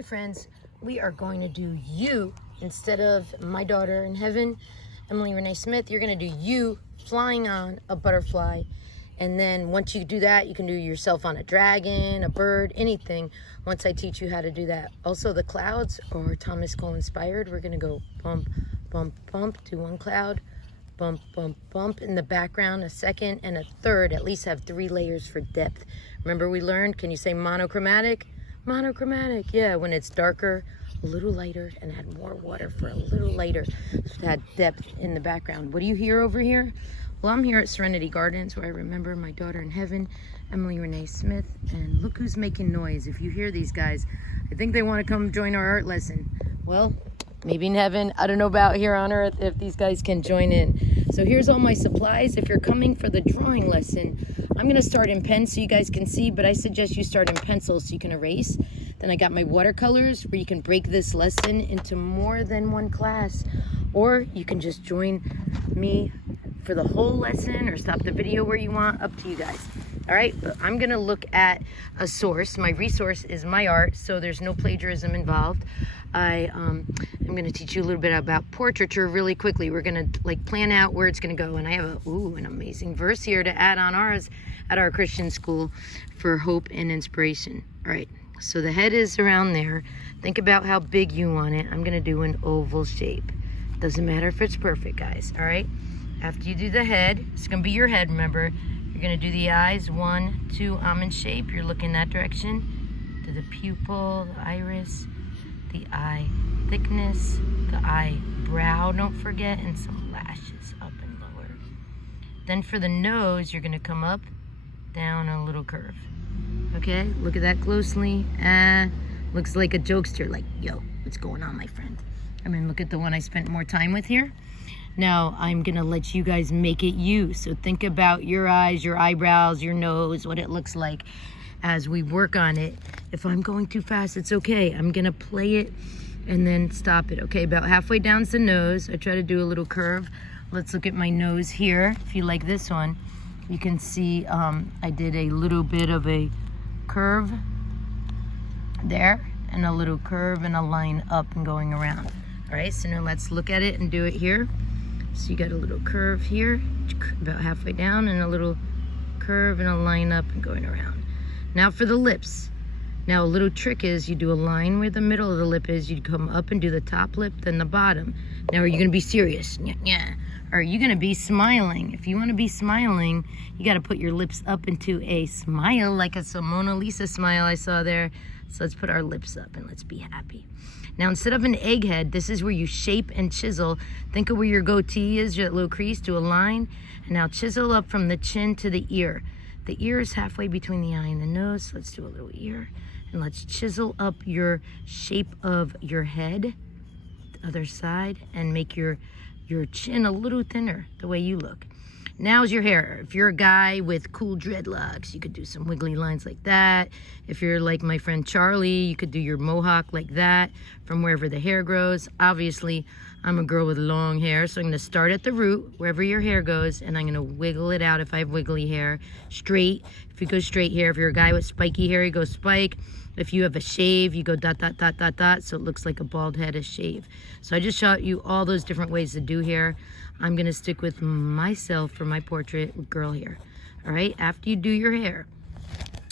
Hi friends, we are going to do you instead of my daughter in heaven, Emily Renee Smith. You're going to do you flying on a butterfly, and then once you do that, you can do yourself on a dragon, a bird, anything, once I teach you how to do that. Also, the clouds are Thomas Cole inspired. We're going to go bump, bump, bump, do one cloud, bump, bump, bump in the background, a second, and a third. At least have 3 layers for depth. Remember we learned, can you say monochromatic? Monochromatic, yeah, when it's darker, a little lighter, and add more water for a little lighter, so add depth in the background. What do you hear over here? Well, I'm here at Serenity Gardens, where I remember my daughter in heaven, Emily Renee Smith, and look who's making noise. If you hear these guys, I think they want to come join our art lesson. Well, maybe in heaven, I don't know about here on earth if these guys can join in. So here's all my supplies. If you're coming for the drawing lesson, I'm gonna start in pen so you guys can see, but I suggest you start in pencil so you can erase. Then I got my watercolors where you can break this lesson into more than one class, or you can just join me for the whole lesson or stop the video where you want, up to you guys. All right, but I'm gonna look at a source. My resource is my art, so there's no plagiarism involved. I'm gonna teach you a little bit about portraiture really quickly. We're gonna plan out where it's gonna go, and I have an amazing verse here to add on ours at our Christian school for hope and inspiration. All right, so the head is around there. Think about how big you want it. I'm gonna do an oval shape. Doesn't matter if it's perfect, guys. All right, after you do the head, it's gonna be your head, remember. You're gonna do the eyes, 1, 2, almond shape. You're looking that direction. Do the pupil, the iris, the eye thickness, the eyebrow, don't forget, and some lashes up and lower. Then for the nose, you're gonna come up, down, a little curve. Okay, look at that closely. Looks like a jokester, like, yo, what's going on, my friend? I mean, look at the one I spent more time with here. Now, I'm gonna let you guys make it you. So think about your eyes, your eyebrows, your nose, what it looks like as we work on it. If I'm going too fast, it's okay. I'm gonna play it and then stop it. Okay, about halfway down's the nose. I try to do a little curve. Let's look at my nose here. If you like this one, you can see I did a little bit of a curve there, and a little curve and a line up and going around. All right, so now let's look at it and do it here. So you got a little curve here, about halfway down, and a little curve and a line up and going around. Now for the lips. Now a little trick is you do a line where the middle of the lip is, you come up and do the top lip, then the bottom. Now are you gonna be serious? Yeah. Or are you gonna be smiling? If you wanna be smiling, you gotta put your lips up into a smile, like a Mona Lisa smile I saw there. So let's put our lips up and let's be happy. Now instead of an egghead, this is where you shape and chisel. Think of where your goatee is, your little crease, do a line, and now chisel up from the chin to the ear. The ear is halfway between the eye and the nose, so let's do a little ear. And let's chisel up your shape of your head, the other side, and make your chin a little thinner, the way you look. Now's your hair. If you're a guy with cool dreadlocks, you could do some wiggly lines like that. If you're like my friend Charlie, you could do your mohawk like that from wherever the hair grows. Obviously, I'm a girl with long hair, so I'm gonna start at the root, wherever your hair goes, and I'm gonna wiggle it out if I have wiggly hair. Straight, if you go straight hair. If you're a guy with spiky hair, you go spike. If you have a shave, you go dot, dot, dot, dot, dot, so it looks like a bald head, a shave. So I just showed you all those different ways to do hair. I'm gonna stick with myself for my portrait with girl hair. All right, after you do your hair,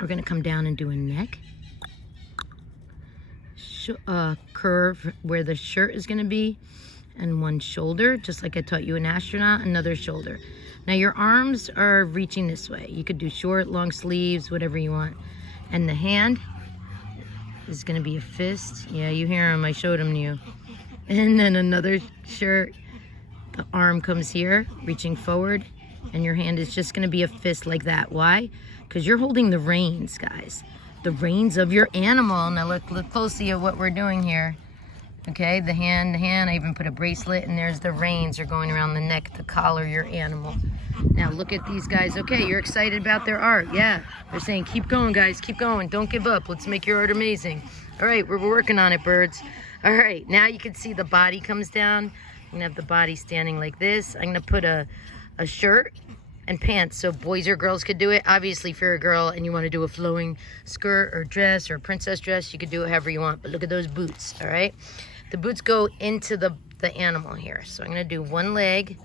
we're gonna come down and do a neck. Curve where the shirt is gonna be, and one shoulder, just like I taught you an astronaut, another shoulder. Now your arms are reaching this way. You could do short, long sleeves, whatever you want. And the hand is gonna be a fist. Yeah, you hear him, I showed him to you. And then another shirt, the arm comes here, reaching forward, and your hand is just gonna be a fist like that. Why? Because you're holding the reins, guys. The reins of your animal. Now look closely at what we're doing here. Okay, the hand, I even put a bracelet, and there's the reins are going around the neck to collar your animal. Now look at these guys. Okay, you're excited about their art. Yeah, they're saying, keep going, guys, keep going. Don't give up. Let's make your art amazing. All right, we're working on it, birds. All right, now you can see the body comes down. I'm gonna have the body standing like this. I'm gonna put a shirt and pants. So boys or girls could do it. Obviously, if you're a girl and you want to do a flowing skirt or dress or princess dress, you could do it however you want. But look at those boots, all right? The boots go into the animal here. So I'm going to do one leg,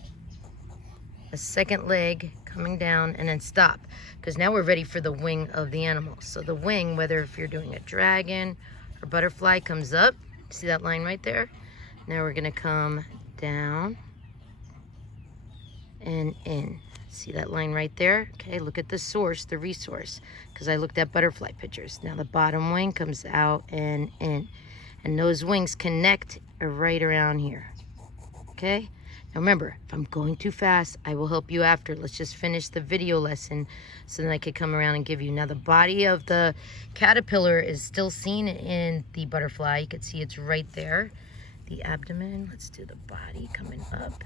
a second leg coming down, and then stop. Because now we're ready for the wing of the animal. So the wing, whether if you're doing a dragon or butterfly, comes up. See that line right there? Now we're going to come down and in. See that line right there? Okay, look at the source, the resource, because I looked at butterfly pictures. Now the bottom wing comes out and in, and those wings connect right around here. Okay, now remember, if I'm going too fast, I will help you after. Let's just finish the video lesson so then I could come around and give you. Now the body of the caterpillar is still seen in the butterfly. You can see it's right there. The abdomen, let's do the body coming up.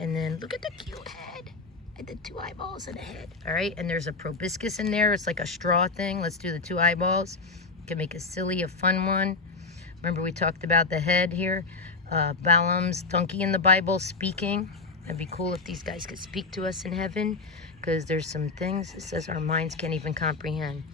And then look at the cute head. I did 2 eyeballs and a head. All right, and there's a proboscis in there. It's like a straw thing. Let's do the 2 eyeballs. You can make a silly, a fun one. Remember we talked about the head here. Balaam's donkey in the Bible speaking. It'd be cool if these guys could speak to us in heaven, because there's some things it says our minds can't even comprehend.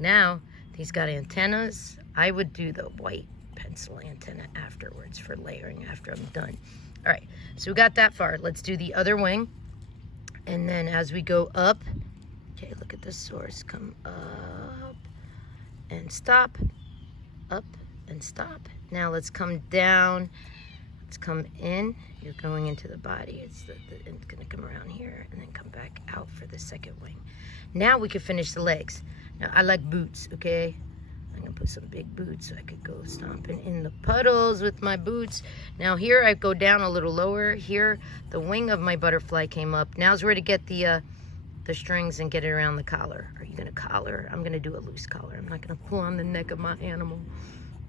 Now, he's got antennas. I would do the white pencil antenna afterwards for layering after I'm done. All right, so we got that far. Let's do the other wing. And then as we go up, okay, look at the source. Come up and stop, up and stop. Now let's come down. Let's come in. You're going into the body. It's going to come around here and then come back out for the second wing. Now we can finish the legs. Now I like boots, okay? I'm going to put some big boots so I could go stomping in the puddles with my boots. Now here I go down a little lower. Here the wing of my butterfly came up. Now's where to get the strings and get it around the collar. Are you going to collar? I'm going to do a loose collar. I'm not going to pull on the neck of my animal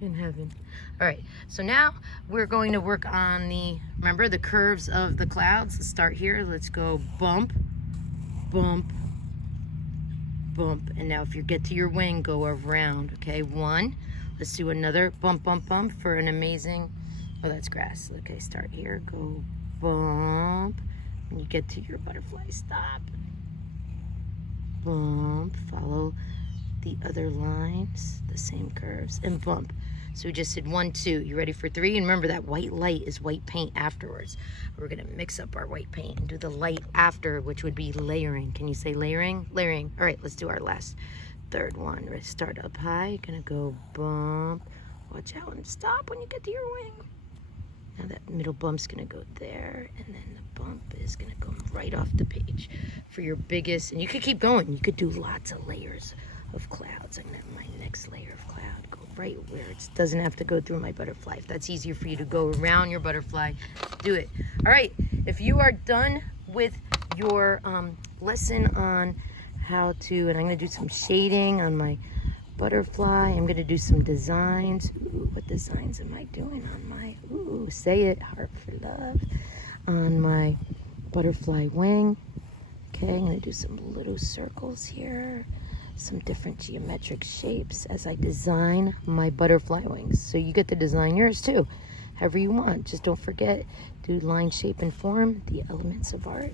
in heaven. All right, so now we're going to work on remember the curves of the clouds. Let's start here. Let's go bump, bump, bump. And now if you get to your wing, go around. Okay, 1. Let's do another bump, bump, bump for an amazing, oh, that's grass. Okay, start here, go bump. When you get to your butterfly, stop. Bump, follow the other lines, the same curves, and bump. So we just did 1, 2. You ready for 3? And remember that white light is white paint afterwards. We're gonna mix up our white paint and do the light after, which would be layering. Can you say layering? Layering. All right, let's do our last third one. Let's start up high. You're gonna go bump. Watch out and stop when you get to your wing. Now that middle bump's gonna go there, and then the bump is gonna go right off the page for your biggest, and you could keep going. You could do lots of layers of clouds. I'm gonna have my next layer of cloud go right where it doesn't have to go through my butterfly. If that's easier for you to go around your butterfly, do it. All right, if you are done with your lesson on how to, and I'm gonna do some shading on my butterfly. I'm gonna do some designs. Ooh, what designs am I doing on my, ooh, say it, heart for love, on my butterfly wing. Okay, I'm gonna do some little circles here, some different geometric shapes as I design my butterfly wings. So you get to design yours too, however you want. Just don't forget, do line, shape, and form, the elements of art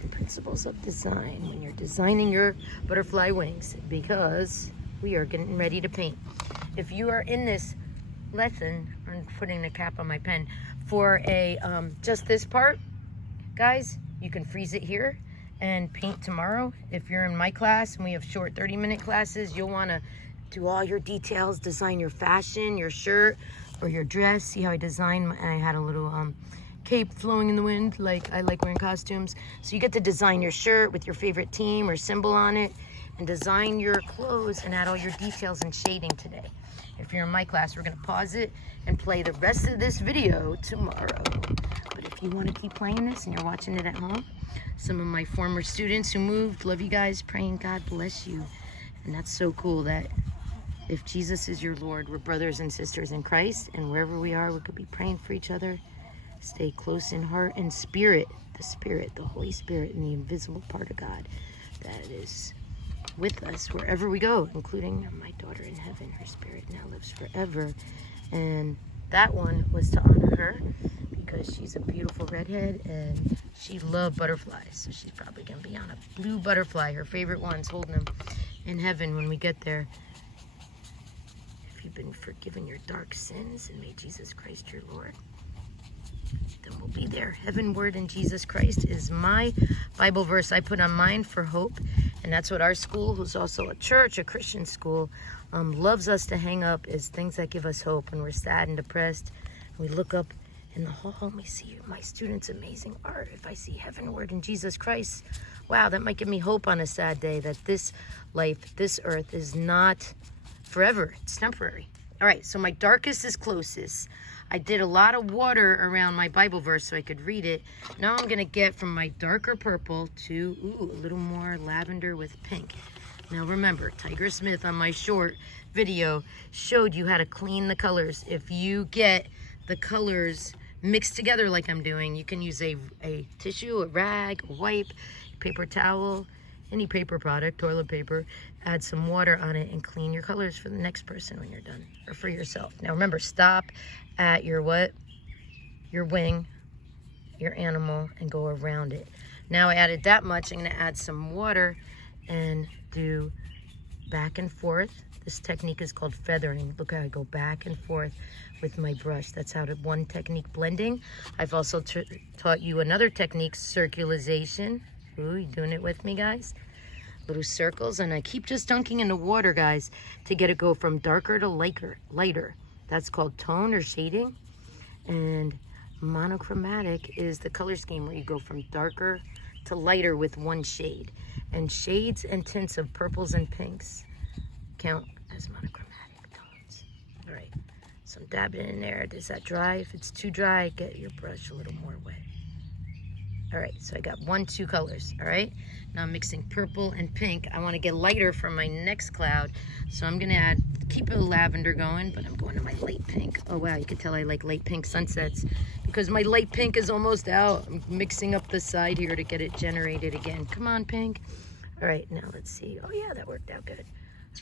and principles of design when you're designing your butterfly wings, because we are getting ready to paint. If you are in this lesson, I'm putting the cap on my pen, for a just this part, guys, you can freeze it here and paint tomorrow. If you're in my class and we have short 30-minute classes, you'll want to do all your details, design your fashion, your shirt or your dress. See how I designed I had a little cape flowing in the wind, like I like wearing costumes. So you get to design your shirt with your favorite team or symbol on it, and design your clothes and add all your details and shading today. If you're in my class, we're gonna pause it and play the rest of this video tomorrow. But if you wanna keep playing this and you're watching it at home, some of my former students who moved, love you guys, praying God bless you. And that's so cool that if Jesus is your Lord, we're brothers and sisters in Christ, and wherever we are, we could be praying for each other. Stay close in heart and spirit, the Holy Spirit, and the invisible part of God that is with us wherever we go, including my daughter in heaven. Her spirit now lives forever. And that one was to honor her because she's a beautiful redhead and She loved butterflies, so she's probably going to be on a blue butterfly. Her favorite ones, holding them in heaven when we get there. If you've been forgiven your dark sins and made Jesus Christ your Lord, then we'll be there. Heavenward in Jesus Christ is my Bible verse I put on mine for hope. And that's what our school, who's also a church, a Christian school, loves us to hang up, is things that give us hope when we're sad and depressed. We look up in the hall and we see my students' amazing art. If I see heavenward in Jesus Christ, wow, that might give me hope on a sad day, that this life, this earth is not forever. It's temporary. All right, so my darkest is closest. I did a lot of water around my Bible verse so I could read it. Now I'm going to get from my darker purple to, a little more lavender with pink. Now remember, Tiger Smith on my short video showed you how to clean the colors. If you get the colors mixed together like I'm doing, you can use a tissue, a rag, a wipe, paper towel, any paper product, toilet paper, add some water on it and clean your colors for the next person when you're done, or for yourself. Now remember, stop at your what? Your wing, your animal, and go around it. Now I added that much. I'm going to add some water and do back and forth. This technique is called feathering. Look how I go back and forth with my brush. That's how to one technique, blending. I've also taught you another technique, circulization. Ooh, you doing it with me, guys? Little circles, and I keep just dunking in the water, guys, to get it go from darker to lighter. That's called tone or shading. And monochromatic is the color scheme where you go from darker to lighter with one shade. And shades and tints of purples and pinks count as monochromatic tones. All right, so I'm dabbing in there. Does that dry? If it's too dry, get your brush a little more wet. All right, so I got 2 colors, all right? Now I'm mixing purple and pink. I want to get lighter for my next cloud, so I'm gonna keep a lavender going, but I'm going to my light pink. Oh wow, you can tell I like light pink sunsets because my light pink is almost out. I'm mixing up the side here to get it generated again. Come on, pink. All right, now let's see. Oh yeah, that worked out good.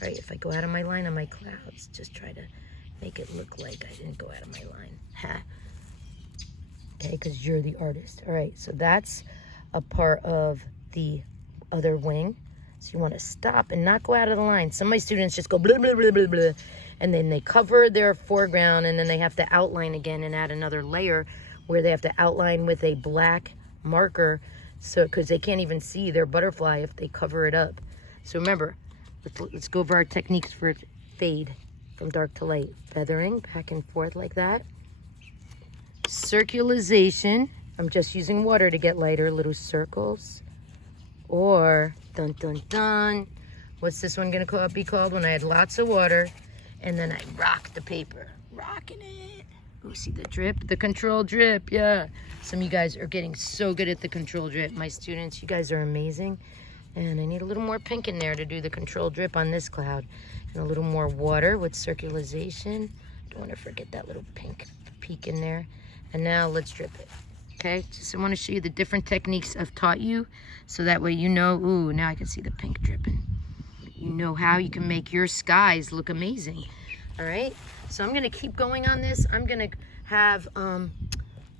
All right, if I go out of my line on my clouds, just try to make it look like I didn't go out of my line. Ha. Okay, because you're the artist. All right, so that's a part of the other wing. So you want to stop and not go out of the line. Some of my students just go blah, blah, blah, blah, blah, and then they cover their foreground, and then they have to outline again and add another layer where they have to outline with a black marker, so because they can't even see their butterfly if they cover it up. So remember, let's go over our techniques for fade from dark to light. Feathering back and forth like that. Circulization, I'm just using water to get lighter, little circles. Or, dun dun dun, what's this one gonna be called? When I had lots of water and then I rock the paper. Rocking it. Oh, see the drip? The control drip, yeah. Some of you guys are getting so good at the control drip. My students, you guys are amazing. And I need a little more pink in there to do the control drip on this cloud. And a little more water with circulization. Don't want to forget that little pink peak in there. And now let's drip it. Okay, just I want to show you the different techniques I've taught you, so that way you know, ooh, now I can see the pink dripping. You know how you can make your skies look amazing. All right, so I'm gonna keep going on this. I'm gonna have,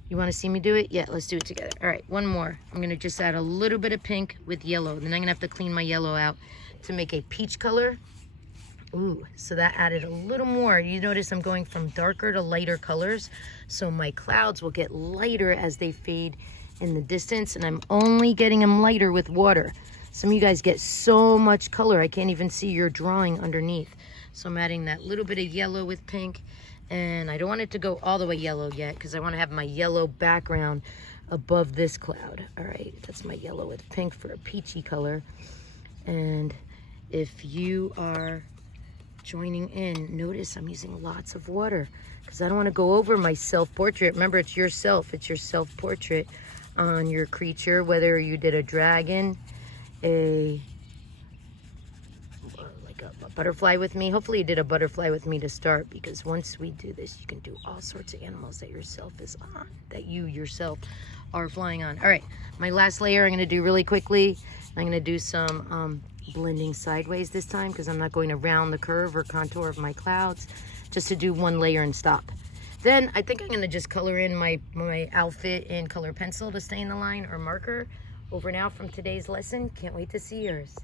you wanna see me do it? Yeah, let's do it together. All right, one more. I'm gonna just add a little bit of pink with yellow. Then I'm gonna have to clean my yellow out to make a peach color. Ooh, so that added a little more. You notice I'm going from darker to lighter colors, so my clouds will get lighter as they fade in the distance, and I'm only getting them lighter with water. Some of you guys get so much color, I can't even see your drawing underneath. So I'm adding that little bit of yellow with pink, and I don't want it to go all the way yellow yet because I want to have my yellow background above this cloud. All right, that's my yellow with pink for a peachy color. And if you are joining in, notice I'm using lots of water because I don't want to go over my self-portrait. Remember, it's yourself. It's your self-portrait on your creature, whether you did a dragon, a butterfly with me. Hopefully you did a butterfly with me to start, because once we do this, you can do all sorts of animals that yourself is on, that you yourself are flying on. All right, my last layer I'm going to do really quickly. I'm going to do some blending sideways this time, because I'm not going to round the curve or contour of my clouds, just to do one layer and stop. Then I think I'm gonna just color in my outfit in color pencil to stay in the line, or marker. Over now from today's lesson. Can't wait to see yours.